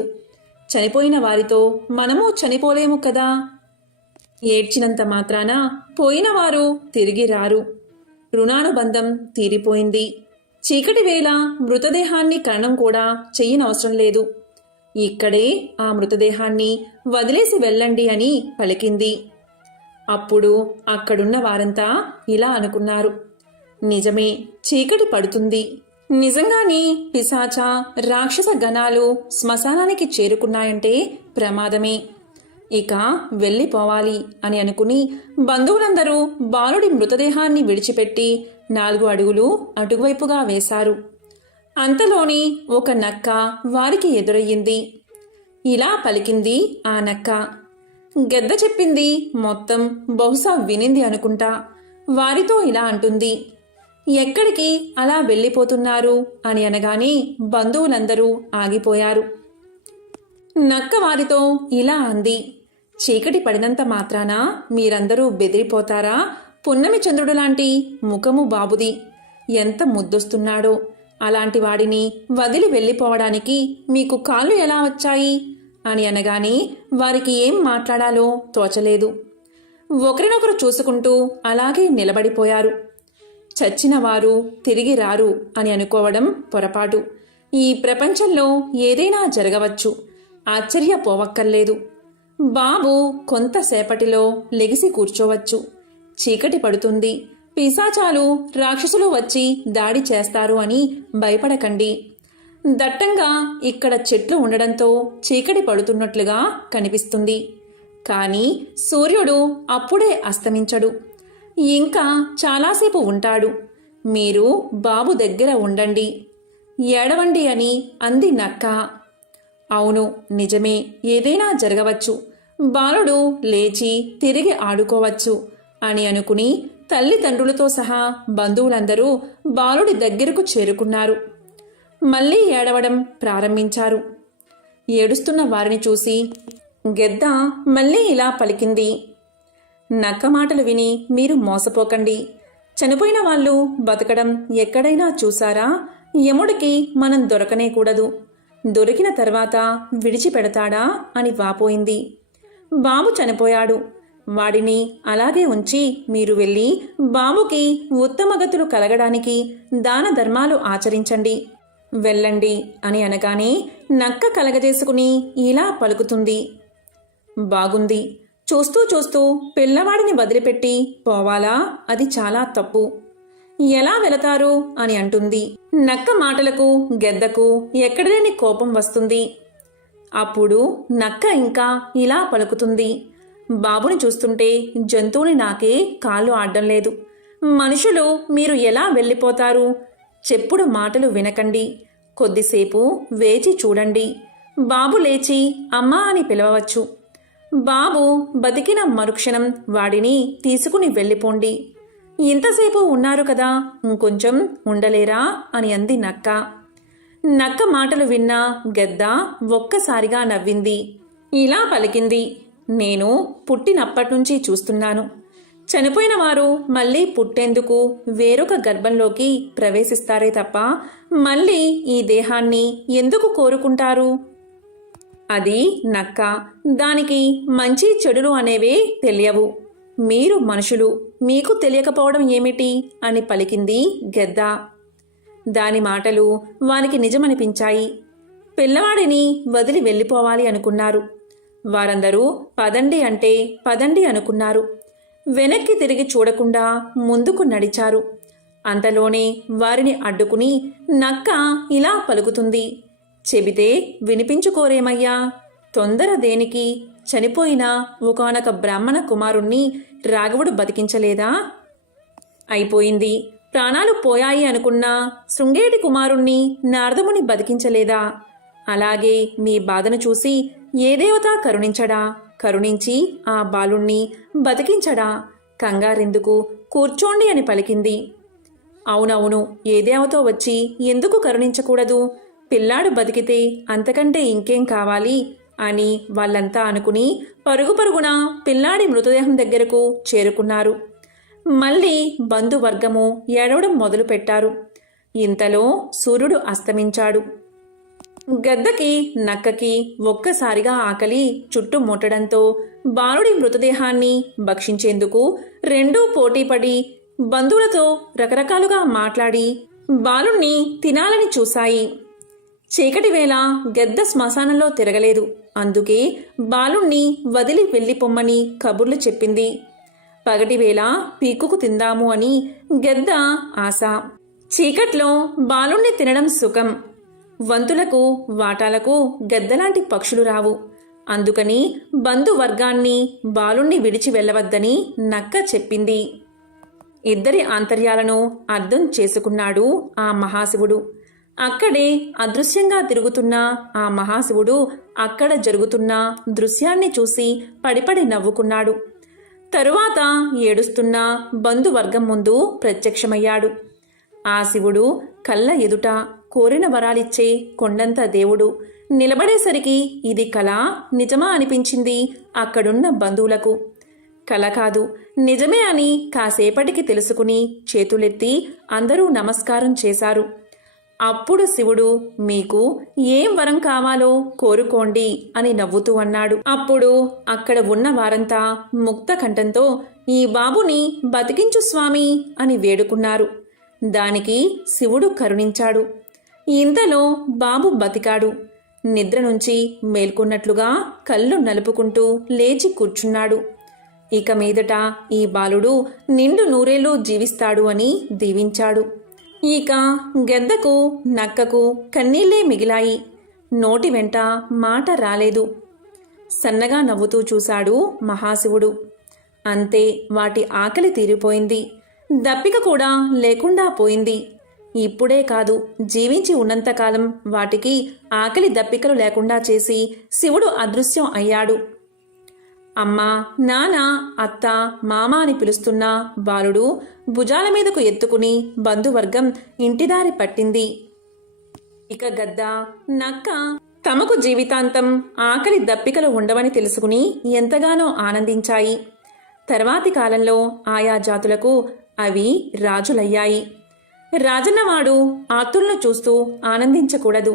చనిపోయిన వారితో మనము చనిపోలేము కదా. ఏడ్చినంత మాత్రాన పోయినవారు తిరిగి రారు. రుణానుబంధం తీరిపోయింది. చీకటి వేళ మృతదేహాన్ని ఖననం కూడా చెయ్యనవసరం లేదు. ఇక్కడే ఆ మృతదేహాన్ని వదిలేసి వెళ్ళండి అని పలికింది. అప్పుడు అక్కడున్న వారంతా ఇలా అనుకున్నారు. నిజమే, చీకటి పడుతుంది. నిజంగానే పిశాచ, రాక్షస గణాలు శ్మశానానికి చేరుకున్నాయంటే ప్రమాదమే. ఇక వెళ్ళిపోవాలి అని అనుకుని బంధువులందరూ బాలుడి మృతదేహాన్ని విడిచిపెట్టి 4 అడుగులు అటువైపుగా వేశారు. అంతలోని ఒక నక్క వారికి ఎదురయ్యింది. ఇలా పలికింది ఆ నక్క. గెద్ద చెప్పింది మొత్తం బహుశా వినింది అనుకుంటా. వారితో ఇలా అంటుంది. ఎక్కడికి అలా వెళ్ళిపోతున్నారు అని అనగానే బంధువులందరూ ఆగిపోయారు. నక్క వారితో ఇలా అంది. చీకటి పడినంత మాత్రాన మీరందరూ బెదిరిపోతారా? పున్నమి చంద్రుడు లాంటి ముఖము బాబుది. ఎంత ముద్దొస్తున్నాడో. అలాంటి వాడిని వదిలి వెళ్ళిపోవడానికి మీకు కాళ్ళు ఎలా వచ్చాయి అని అనగానే వారికి ఏం మాట్లాడాలో తోచలేదు. ఒకరినొకరు చూసుకుంటూ అలాగే నిలబడిపోయారు. చచ్చిన వారు తిరిగి రారు అని అనుకోవడం పొరపాటు. ఈ ప్రపంచంలో ఏదైనా జరగవచ్చు, ఆశ్చర్యపోవక్కర్లేదు. బాబు కొంతసేపటిలో లెగిసి కూర్చోవచ్చు. చీకటి పడుతుంది, పిశాచాలు రాక్షసులు వచ్చి దాడి చేస్తారు అని భయపడకండి. దట్టంగా ఇక్కడ చెట్లు ఉండడంతో చీకటి పడుతున్నట్లుగా కనిపిస్తుంది. కానీ సూర్యుడు అప్పుడే అస్తమించడు, ఇంకా చాలాసేపు ఉంటాడు. మీరు బాబు దగ్గర ఉండండి, ఏడవండి అని అంది నక్క. అవును, నిజమే, ఏదైనా జరగవచ్చు, బాలుడు లేచి తిరిగి ఆడుకోవచ్చు అని అనుకుని తల్లిదండ్రులతో సహా బంధువులందరూ బాలుడి దగ్గరకు చేరుకున్నారు. మళ్ళీ ఏడవడం ప్రారంభించారు. ఏడుస్తున్న వారిని చూసి గెద్ద మళ్ళీ ఇలా పలికింది. నక్క మాటలు విని మీరు మోసపోకండి. చనిపోయిన వాళ్ళు బతకడం ఎక్కడైనా చూసారా? యముడికి మనం దొరకనేకూడదు. దొరికిన తర్వాత విడిచిపెడతాడా అని వాపోయింది. బాబు చనిపోయాడు, వాడిని అలాగే ఉంచి మీరు వెళ్ళి బాబుకి ఉత్తమగతులు కలగడానికి దాన ధర్మాలు ఆచరించండి, వెళ్ళండి అని అనగానే నక్క కలగజేసుకుని ఇలా పలుకుతుంది. బాగుంది, చూస్తూ చూస్తూ పిల్లవాడిని వదిలిపెట్టి పోవాలా? అది చాలా తప్పు. ఎలా వెళతారు అని అంటుంది. నక్క మాటలకు గెద్దకు ఎక్కడలేని కోపం వస్తుంది. అప్పుడు నక్క ఇంకా ఇలా పలుకుతుంది. బాబుని చూస్తుంటే జంతువుని నాకే కాళ్ళు ఆడడం లేదు. మనుషులు మీరు ఎలా వెళ్ళిపోతారు? చెప్పుడు మాటలు వినకండి, కొద్దిసేపు వేచి చూడండి. బాబు లేచి అమ్మా అని పిలవవచ్చు. బాబు బతికిన మరుక్షణం వాడిని తీసుకుని వెళ్ళిపోండి. ఇంతసేపు ఉన్నారు కదా, ఇంకొంచెం ఉండలేరా అని అంది నక్క. నక్క మాటలు విన్న గెద్ద ఒక్కసారిగా నవ్వింది. ఇలా పలికింది. నేను పుట్టినప్పటినుంచి చూస్తున్నాను, చనిపోయిన వారు మళ్ళీ పుట్టేందుకు వేరొక గర్భంలోకి ప్రవేశిస్తారే తప్ప మళ్ళీ ఈ దేహాన్ని ఎందుకు కోరుకుంటారు? అది నక్క, దానికి మంచి చెడులు అనేవే తెలియవు. మీరు మనుషులు, మీకు తెలియకపోవడం ఏమిటి అని పలికింది గెద్ద. దాని మాటలు వారికి నిజమనిపించాయి. పిల్లవాడిని వదిలి వెళ్ళిపోవాలి అనుకున్నారు. వారందరూ పదండి అంటే పదండి అనుకున్నారు. వెనక్కి తిరిగి చూడకుండా ముందుకు నడిచారు. అంతలోనే వారిని అడ్డుకుని నక్క ఇలా పలుకుతుంది. చెబితే వినిపించుకోరేమయ్యా, తొందర దేనికి? చనిపోయిన ఒకానొక బ్రాహ్మణ కుమారుణ్ణి రాఘవుడు బతికించలేదా? అయిపోయింది, ప్రాణాలు పోయాయి అనుకున్నా శృంగేటి కుమారుణ్ణి నారదముని బతికించలేదా? అలాగే మీ బాధను చూసి ఏ దేవత కరుణించడా? కరుణించి ఆ బాలుణ్ణి బతికించడా? కంగారెందుకు, కూర్చోండి అని పలికింది. అవునవును, ఏ దేవతో వచ్చి ఎందుకు కరుణించకూడదు? పిల్లాడు బతికితే అంతకంటే ఇంకేం కావాలి అని వాళ్ళంతా అనుకుని పరుగు పరుగున పిల్లాడి మృతదేహం దగ్గరకు చేరుకున్నారు. మళ్ళీ బంధువర్గము ఏడవడం మొదలుపెట్టారు. ఇంతలో సూర్యుడు అస్తమించాడు. గద్దకి నక్కకి ఒక్కసారిగా ఆకలి చుట్టుముట్టడంతో బాలుడి మృతదేహాన్ని భక్షించేందుకు రెండూ పోటీపడి బంధువులతో రకరకాలుగా మాట్లాడి బాలుణ్ణి తినాలని చూశాయి. చీకటి వేళ గెద్ద శ్మశానంలో తిరగలేదు. అందుకే బాలుణ్ణి వదిలి వెళ్ళిపోమ్మని కబుర్లు చెప్పింది. పగటివేళ పీకుకు తిందాము అని గెద్ద ఆశ. చీకట్లో బాలుణ్ణి తినడం సుఖం. వంతులకు వాటాలకు గెద్దలాంటి పక్షులు రావు. అందుకని బంధువర్గాన్ని బాలుణ్ణి విడిచి వెళ్ళవద్దని నక్క చెప్పింది. ఇద్దరి ఆంతర్యాలను అర్థం చేసుకున్నాడు ఆ మహాశివుడు. అక్కడే అదృశ్యంగా తిరుగుతున్న ఆ మహాశివుడు అక్కడ జరుగుతున్న దృశ్యాన్ని చూసి పడిపడి నవ్వుకున్నాడు. తరువాత ఏడుస్తున్న బంధువర్గం ముందు ప్రత్యక్షమయ్యాడు. ఆ శివుడు కళ్ళ ఎదుట కోరిన వరాలిచ్చే కొండంత దేవుడు నిలబడేసరికి ఇది కళ నిజమా అనిపించింది అక్కడున్న బంధువులకు. కళ కాదు, నిజమే అని కాసేపటికి తెలుసుకుని చేతులెత్తి అందరూ నమస్కారం చేశారు. అప్పుడు శివుడు మీకు ఏం వరం కావాలో కోరుకోండి అని నవ్వుతూ అన్నాడు. అప్పుడు అక్కడ ఉన్న వారంతా ముక్త కంఠంతో ఈ బాబుని బతికించు స్వామి అని వేడుకున్నారు. దానికి శివుడు కరుణించాడు. ఇంతలో బాబు బతికాడు. నిద్ర నుంచి మేల్కొన్నట్లుగా కళ్ళు నలుపుకుంటూ లేచి కూర్చున్నాడు. ఇక మీదట ఈ బాలుడు నిండు నూరేళ్లు జీవిస్తాడు అని దీవించాడు. ఇక గెద్దకు నక్కకు కన్నీళ్లే మిగిలాయి. నోటి వెంట మాట రాలేదు. సన్నగా నవ్వుతూ చూశాడు మహాశివుడు. అంతే, వాటి ఆకలి తీరిపోయింది. దప్పిక కూడా లేకుండా పోయింది. ఇప్పుడే కాదు, జీవించి ఉన్నంతకాలం వాటికి ఆకలి దప్పికలు లేకుండా చేసి శివుడు అదృశ్యం అయ్యాడు. అమ్మా, నాన్న, అత్త, మామ అని పిలుస్తున్న బాలుడు భుజాల మీదకు ఎత్తుకుని బంధువర్గం ఇంటిదారి పట్టింది. ఇక గద్ద, నక్క తమకు జీవితాంతం ఆకలి దప్పికలు ఉండవని తెలుసుకుని ఎంతగానో ఆనందించాయి. తర్వాతి కాలంలో ఆయా జాతులకు అవి రాజులయ్యాయి. రాజన్నవాడు ఆతులను చూస్తూ ఆనందించకూడదు,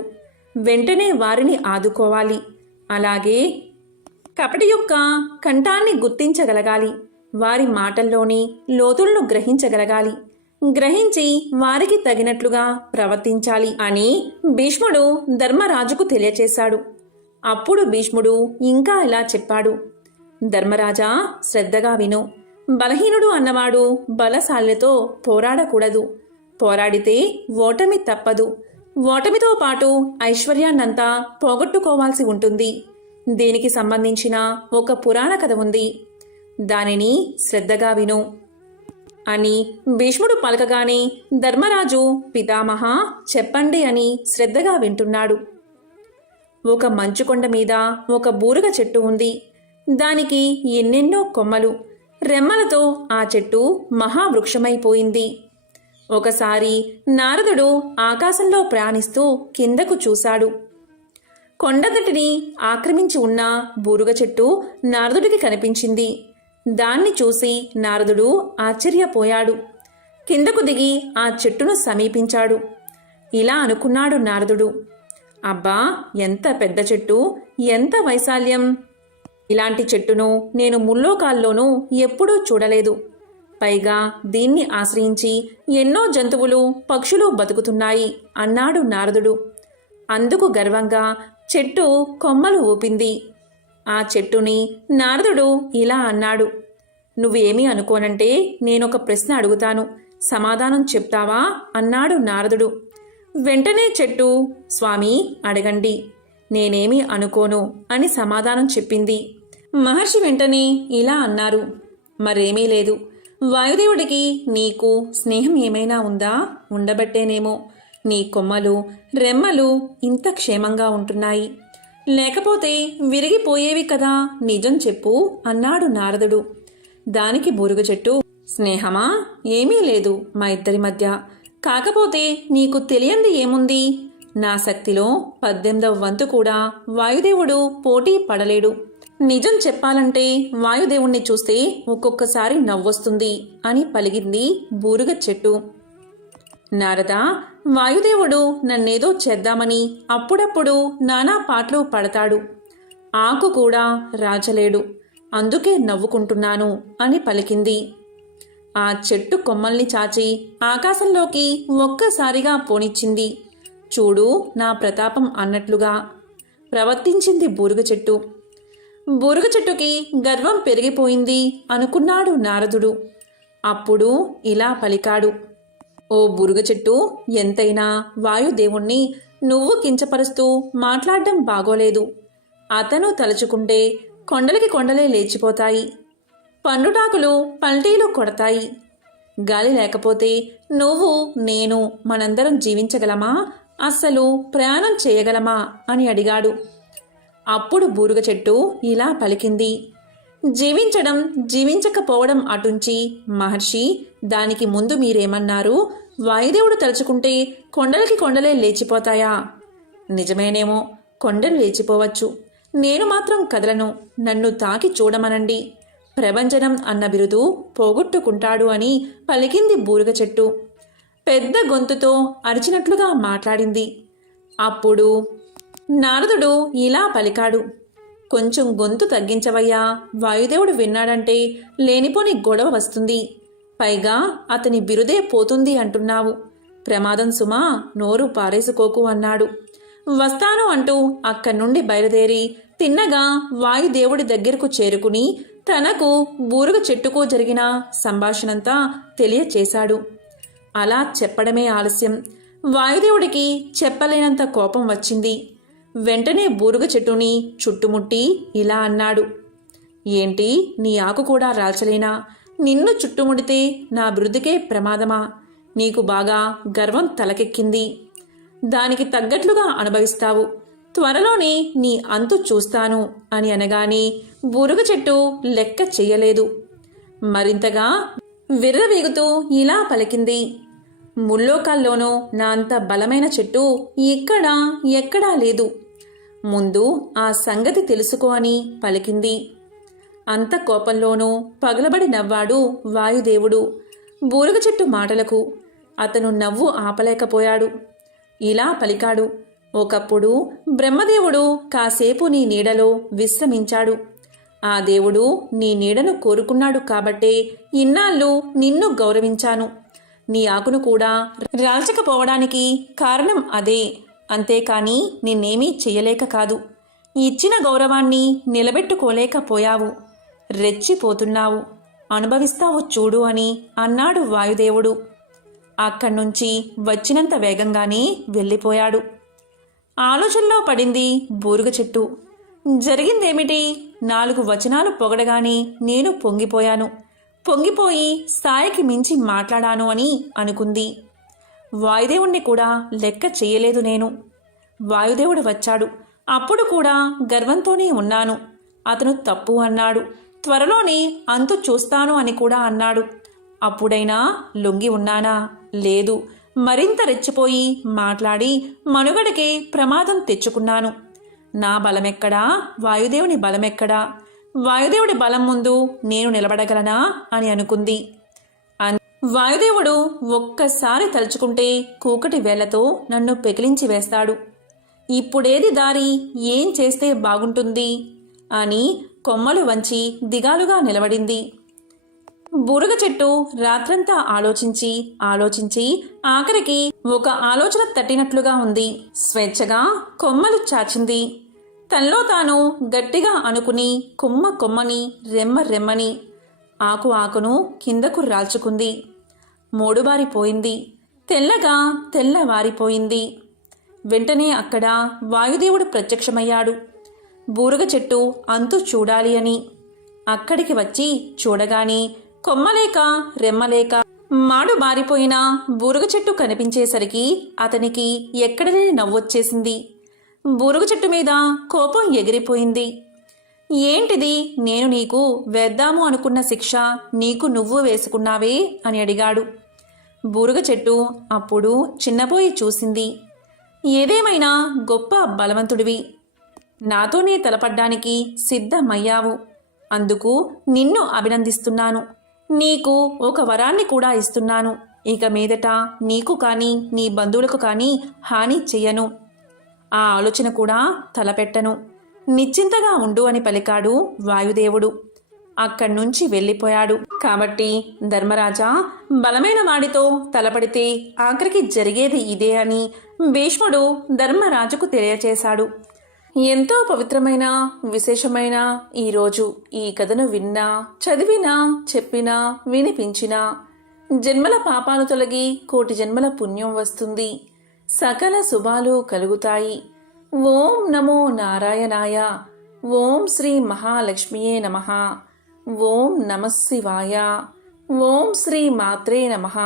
వెంటనే వారిని ఆదుకోవాలి. అలాగే కపటి యొక్క కంఠాన్ని గుర్తించగలగాలి. వారి మాటల్లోని లోతులను గ్రహించగలగాలి. గ్రహించి వారికి తగినట్లుగా ప్రవర్తించాలి అని భీష్ముడు ధర్మరాజుకు తెలియచేశాడు. అప్పుడు భీష్ముడు ఇంకా ఇలా చెప్పాడు. ధర్మరాజా, శ్రద్ధగా విను. బలహీనుడు అన్నవాడు బలశాలితో పోరాడకూడదు. పోరాడితే ఓటమి తప్పదు. ఓటమితో పాటు ఐశ్వర్యాన్నంతా పోగొట్టుకోవాల్సి ఉంటుంది. దీనికి సంబంధించిన ఒక పురాణ కథ ఉంది. దానిని శ్రద్ధగా విను అని భీష్ముడు పలకగానే ధర్మరాజు పితామహ చెప్పండి అని శ్రద్ధగా వింటున్నాడు. ఒక మంచుకొండ మీద ఒక బూరుగ చెట్టు ఉంది. దానికి ఎన్నెన్నో కొమ్మలు, రెమ్మలతో ఆ చెట్టు మహావృక్షమైపోయింది. ఒకసారి నారదుడు ఆకాశంలో ప్రయాణిస్తూ కిందకు చూశాడు. కొండదటిని ఆక్రమించి ఉన్న బూరుగ చెట్టు నారదుడికి కనిపించింది. దాన్ని చూసి నారదుడు ఆశ్చర్యపోయాడు. కిందకు దిగి ఆ చెట్టును సమీపించాడు. ఇలా అనుకున్నాడు నారదుడు, అబ్బా, ఎంత పెద్ద చెట్టు, ఎంత వైశాల్యం! ఇలాంటి చెట్టును నేను ముల్లోకాల్లోనూ ఎప్పుడూ చూడలేదు. పైగా దీన్ని ఆశ్రయించి ఎన్నో జంతువులు, పక్షులు బతుకుతున్నాయి అన్నాడు నారదుడు. అందుకు గర్వంగా చెట్టు కొమ్మలు ఊపింది. ఆ చెట్టుని నారదుడు ఇలా అన్నాడు, నువ్వేమీ అనుకోనంటే నేనొక ప్రశ్న అడుగుతాను, సమాధానం చెప్తావా అన్నాడు నారదుడు. వెంటనే చెట్టు, స్వామి అడగండి, నేనేమీ అనుకోను అని సమాధానం చెప్పింది. మహర్షి వెంటనే ఇలా అన్నారు, మరేమీ లేదు. వాయుదేవుడికి నీకు స్నేహం ఏమైనా ఉందా? ఉండబట్టేనేమో నీ కొమ్మలు, రెమ్మలు ఇంత క్షేమంగా ఉంటున్నాయి. లేకపోతే విరిగిపోయేవి కదా, నిజం చెప్పు అన్నాడు నారదుడు. దానికి బూరుగ చెట్టు, స్నేహమా? ఏమీ లేదు మా ఇద్దరి మధ్య. కాకపోతే నీకు తెలియంది ఏముంది? నా శక్తిలో 18వ వంతు కూడా వాయుదేవుడు పోటీ పడలేడు. నిజం చెప్పాలంటే వాయుదేవుణ్ణి చూస్తే ఒక్కొక్కసారి నవ్వొస్తుంది అని పలిగింది బూరుగ చెట్టు. నారద, వాయుదేవుడు నన్నేదో చేద్దామని అప్పుడప్పుడు నానా పాటలు పడతాడు. ఆకు కూడా రాజలేడు, అందుకే నవ్వుకుంటున్నాను అని పలికింది. ఆ చెట్టు కొమ్మల్ని చాచి ఆకాశంలోకి ఒక్కసారిగా పోనిచ్చింది. చూడు నా ప్రతాపం అన్నట్లుగా ప్రవర్తించింది బూరుగ చెట్టు. బూరుగ చెట్టుకి గర్వం పెరిగిపోయింది అనుకున్నాడు నారదుడు. అప్పుడు ఇలా పలికాడు, ఓ బూరుగ చెట్టు, ఎంతైనా వాయుదేవుణ్ణి నువ్వు కించపరుస్తూ మాట్లాడడం బాగోలేదు. అతను తలుచుకుంటే కొండలకి కొండలే లేచిపోతాయి. పండుటాకులు పల్టీలు కొడతాయి. గాలి లేకపోతే నువ్వు, నేను, మనందరం జీవించగలమా? అస్సలు ప్రయాణం చేయగలమా అని అడిగాడు. అప్పుడు బూరుగ చెట్టు ఇలా పలికింది, జీవించడం జీవించకపోవడం అటుంచి మహర్షి, దానికి ముందు మీరేమన్నారు? వాయుదేవుడు తలుచుకుంటే కొండలకి కొండలే లేచిపోతాయా? నిజమేనేమో, కొండలు లేచిపోవచ్చు. నేను మాత్రం కదలను. నన్ను తాకి చూడమనండి. ప్రభంజనం అన్న బిరుదు పోగొట్టుకుంటాడు అని పలికింది బూరుగ చెట్టు. పెద్ద గొంతుతో అరిచినట్లుగా మాట్లాడింది. అప్పుడు నారదుడు ఇలా పలికాడు, కొంచెం గొంతు తగ్గించవయ్యా. వాయుదేవుడు విన్నాడంటే లేనిపోని గొడవ వస్తుంది. పైగా అతని బిరుదే పోతుంది అంటున్నావు. ప్రమాదం సుమా, నోరు పారేసుకోకు అన్నాడు. వస్తాను అంటూ అక్కడి నుండి బయలుదేరి తిన్నగా వాయుదేవుడి దగ్గరకు చేరుకుని తనకు బూరుగ చెట్టుకు జరిగిన సంభాషణంతా తెలియచేశాడు. అలా చెప్పడమే ఆలస్యం. వాయుదేవుడికి చెప్పలేనంత కోపం వచ్చింది. వెంటనే బూరుగ చెట్టుని చుట్టుముట్టి ఇలా అన్నాడు. ఏంటి, నీ ఆకు కూడా రాల్చలేనా? నిన్ను చుట్టుముడితే నా బిరుదుకే ప్రమాదమా? నీకు బాగా గర్వం తలకెక్కింది. దానికి తగ్గట్లుగా అనుభవిస్తావు. త్వరలోనే నీ అంతు చూస్తాను అని అనగానే బూరుగ చెట్టు లెక్క చెయ్యలేదు. మరింతగా విర్రవీగుతూ ఇలా పలికింది. ముల్లోకాల్లోనూ నా అంత బలమైన చెట్టు ఎక్కడా లేదు. ముందు ఆ సంగతి తెలుసుకో అని పలికింది. అంత కోపంలోనూ పగలబడి నవ్వాడు వాయుదేవుడు బూరుగ చెట్టు మాటలకు. అతను నవ్వు ఆపలేకపోయాడు. ఇలా పలికాడు. ఒకప్పుడు బ్రహ్మదేవుడు కాసేపు నీ నీడలో విశ్రమించాడు. ఆ దేవుడు నీ నీడను కోరుకున్నాడు కాబట్టే ఇన్నాళ్ళు నిన్ను గౌరవించాను. నీ ఆకును కూడా రాల్చకపోవడానికి కారణం అదే. అంతేకాని నిన్నేమీ చెయ్యలేక కాదు. ఇచ్చిన గౌరవాన్ని నిలబెట్టుకోలేకపోయావు. రెచ్చిపోతున్నావు. అనుభవిస్తావు చూడు అని అన్నాడు వాయుదేవుడు. అక్కడ్నుంచి వచ్చినంత వేగంగానే వెళ్ళిపోయాడు. ఆలోచనలో పడింది బూరుగ చెట్టు. జరిగిందేమిటి? 4 వచనాలు పొగడగానే నేను పొంగిపోయాను. పొంగిపోయి స్థాయికి మించి మాట్లాడాను అని అనుకుంది. వాయుదేవుణ్ణి కూడా లెక్క చెయ్యలేదు నేను. వాయుదేవుడు వచ్చాడు. అప్పుడు కూడా గర్వంతోనే ఉన్నాను. అతను తప్పు అన్నాడు. త్వరలోనే అంతు చూస్తాను అని కూడా అన్నాడు. అప్పుడైనా లొంగి ఉన్నానా? లేదు. మరింత రెచ్చిపోయి మాట్లాడి మనుగడకే ప్రమాదం తెచ్చుకున్నాను. నా బలమెక్కడా? వాయుదేవుని బలమెక్కడా? వాయుదేవుడి బలం ముందు నేను నిలబడగలనా అని అనుకుంది. వాయుదేవుడు ఒక్కసారి తలుచుకుంటే కూకటి వేళ్లతో నన్ను పెకిలించి వేస్తాడు. ఇప్పుడేది దారి? ఏం చేస్తే బాగుంటుంది అని కొమ్మలు వంచి దిగాలుగా నిలబడింది. బూరుగ చెట్టు రాత్రంతా ఆలోచించి ఆఖరికి ఒక ఆలోచన తట్టినట్లుగా ఉంది. స్వేచ్ఛగా కొమ్మలు చాచింది. తనలో తాను గట్టిగా అనుకుని కొమ్మని రెమ్మని ఆకును కిందకు రాల్చుకుంది. మోడుబారిపోయింది. తెల్లవారిపోయింది. వెంటనే అక్కడ వాయుదేవుడు ప్రత్యక్షమయ్యాడు. బూరుగ చెట్టు అంతు చూడాలి అని. అక్కడికి వచ్చి చూడగానే కొమ్మలేక రెమ్మలేక మాడు బారిపోయిన బూరుగ చెట్టు కనిపించేసరికి అతనికి ఎక్కడలేని నవ్వొచ్చేసింది. బూరుగ చెట్టు మీద కోపం ఎగిరిపోయింది. ఏంటిది? నేను నీకు వేద్దాము అనుకున్న శిక్ష నీకు నువ్వు వేసుకున్నావే అని అడిగాడు. బూరుగ చెట్టు అప్పుడు చిన్నపోయి చూసింది. ఏదేమైనా గొప్ప బలవంతుడివి. నాతోనే తలపడ్డానికి సిద్ధమయ్యావు. అందుకు నిన్ను అభినందిస్తున్నాను. నీకు ఒక వరాన్ని కూడా ఇస్తున్నాను. ఇక మీదట నీకు కానీ నీ బంధువులకు కానీ హాని చెయ్యను. ఆ ఆలోచన కూడా తలపెట్టను. నిశ్చింతగా ఉండు అని పలికాడు వాయుదేవుడు. అక్కడ్నుంచి వెళ్ళిపోయాడు. కాబట్టి ధర్మరాజా, బలమైన వాడితో తలపడితే ఆఖరికి జరిగేది ఇదే అని భీష్ముడు ధర్మరాజుకు తెలియచేశాడు. ఎంతో పవిత్రమైన విశేషమైన ఈరోజు ఈ కథను విన్నా, చదివినా, చెప్పినా, వినిపించినా జన్మల పాపాలు తొలగి 1,000,000 జన్మల పుణ్యం వస్తుంది. సకల శుభాలు కలుగుతాయి. ఓం నమో నారాయణాయ. ఓం శ్రీ మహాలక్ష్మియే నమః. ఓం నమః శివాయ. ఓం శ్రీ మాత్రే నమః.